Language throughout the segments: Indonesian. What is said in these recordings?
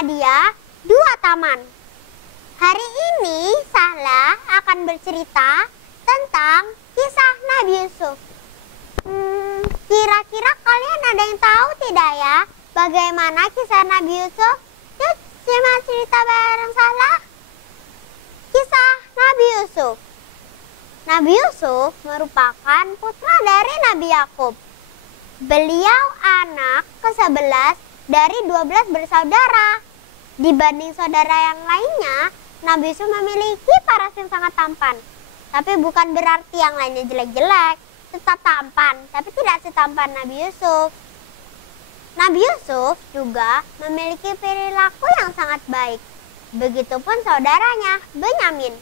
Muhammadiyah 2 Taman. Hari ini Sahla akan bercerita tentang kisah Nabi Yusuf. Kira-kira kalian ada yang tahu tidak ya bagaimana kisah Nabi Yusuf? Yuk simak cerita bareng Sahla. Kisah Nabi Yusuf. Nabi Yusuf merupakan putra dari Nabi Yakub. Beliau anak ke-11 dari 12 bersaudara. Dibanding saudara yang lainnya, Nabi Yusuf memiliki paras yang sangat tampan. Tapi bukan berarti yang lainnya jelek-jelek. Tetap tampan, tapi tidak setampan Nabi Yusuf. Nabi Yusuf juga memiliki perilaku yang sangat baik. Begitupun saudaranya, Benyamin.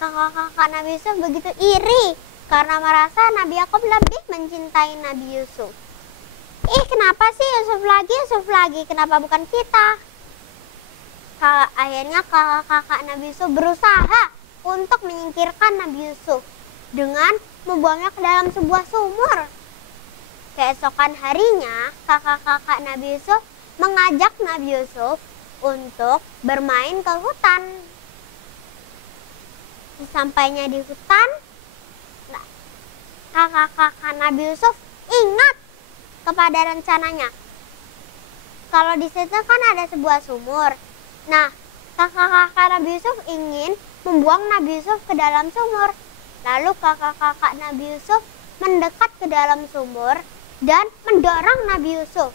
Kakak-kakak Nabi Yusuf begitu iri karena merasa Nabi Yakub lebih mencintai Nabi Yusuf. Kenapa sih Yusuf lagi, kenapa bukan kita? Akhirnya kakak-kakak Nabi Yusuf berusaha untuk menyingkirkan Nabi Yusuf dengan membuangnya ke dalam sebuah sumur. Keesokan harinya, kakak-kakak Nabi Yusuf mengajak Nabi Yusuf untuk bermain ke hutan. Sesampainya di hutan, kakak-kakak Nabi Yusuf ingat kepada rencananya. Kalau di situ kan ada sebuah sumur. Nah, kakak-kakak Nabi Yusuf ingin membuang Nabi Yusuf ke dalam sumur. Lalu kakak-kakak Nabi Yusuf mendekat ke dalam sumur dan mendorong Nabi Yusuf.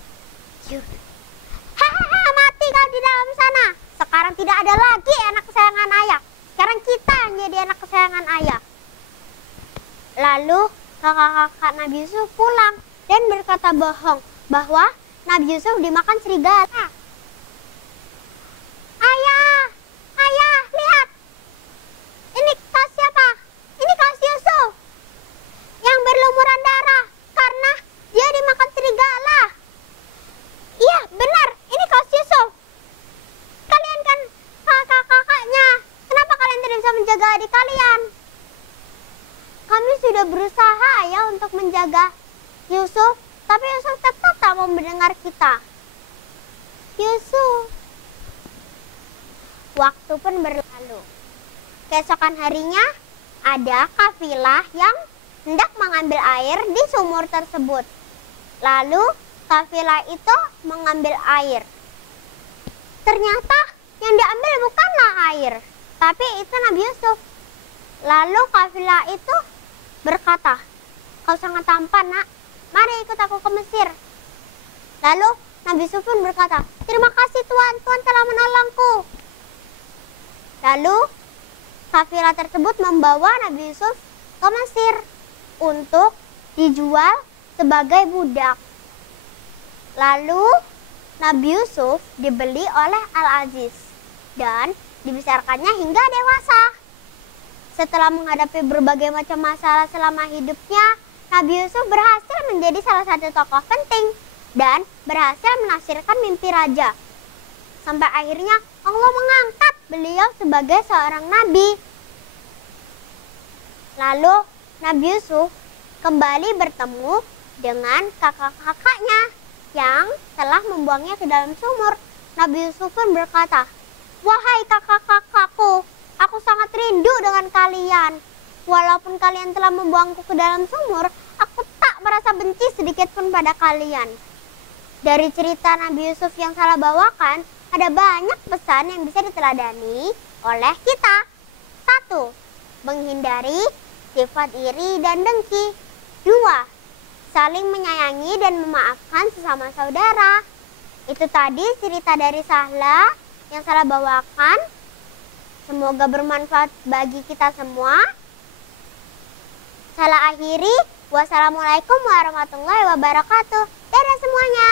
Hahaha, mati kau di dalam sana. Sekarang tidak ada lagi anak kesayangan ayah. Sekarang kita yang jadi anak kesayangan ayah. Lalu kakak-kakak Nabi Yusuf pulang dan berkata bohong bahwa Nabi Yusuf dimakan serigala. Ayah, lihat. Ini kaos siapa? Ini kaos Yusuf yang berlumuran darah karena dia dimakan serigala. Iya, benar. Ini kaos Yusuf. Kalian kan kakak-kakaknya. Kenapa kalian tidak bisa menjaga adik kalian? Kami sudah berusaha ya untuk menjaga Yusuf, tapi Yusuf tetap tak mau mendengar kita. Yusuf. Waktu pun berlalu. Keesokan harinya, ada kafilah yang hendak mengambil air di sumur tersebut. Lalu kafilah itu mengambil air. Ternyata yang diambil bukanlah air, tapi itu Nabi Yusuf. Lalu kafilah itu berkata, "Kau sangat tampan, nak. Mari ikut aku ke Mesir." Lalu Nabi Yusuf pun berkata, "Terima kasih Tuhan, Tuhan telah menolongku." Lalu kafilah tersebut membawa Nabi Yusuf ke Mesir untuk dijual sebagai budak. Lalu Nabi Yusuf dibeli oleh Al-Aziz dan dibesarkannya hingga dewasa. Setelah menghadapi berbagai macam masalah selama hidupnya, Nabi Yusuf berhasil menjadi salah satu tokoh penting dan berhasil menafsirkan mimpi raja. Sampai akhirnya Allah mengangkat beliau sebagai seorang nabi. Lalu Nabi Yusuf kembali bertemu dengan kakak-kakaknya yang telah membuangnya ke dalam sumur. Nabi Yusuf pun berkata, "Wahai kakak-kakakku, aku sangat rindu dengan kalian. Walaupun kalian telah membuangku ke dalam sumur, aku tak merasa benci sedikit pun pada kalian." Dari cerita Nabi Yusuf yang Sahla bawakan, ada banyak pesan yang bisa diteladani oleh kita. 1. Menghindari sifat iri dan dengki. 2. Saling menyayangi dan memaafkan sesama saudara. Itu tadi cerita dari Sahla yang Sahla bawakan. Semoga bermanfaat bagi kita semua. Sahla akhiri. Wassalamualaikum warahmatullahi wabarakatuh. Dadah semuanya.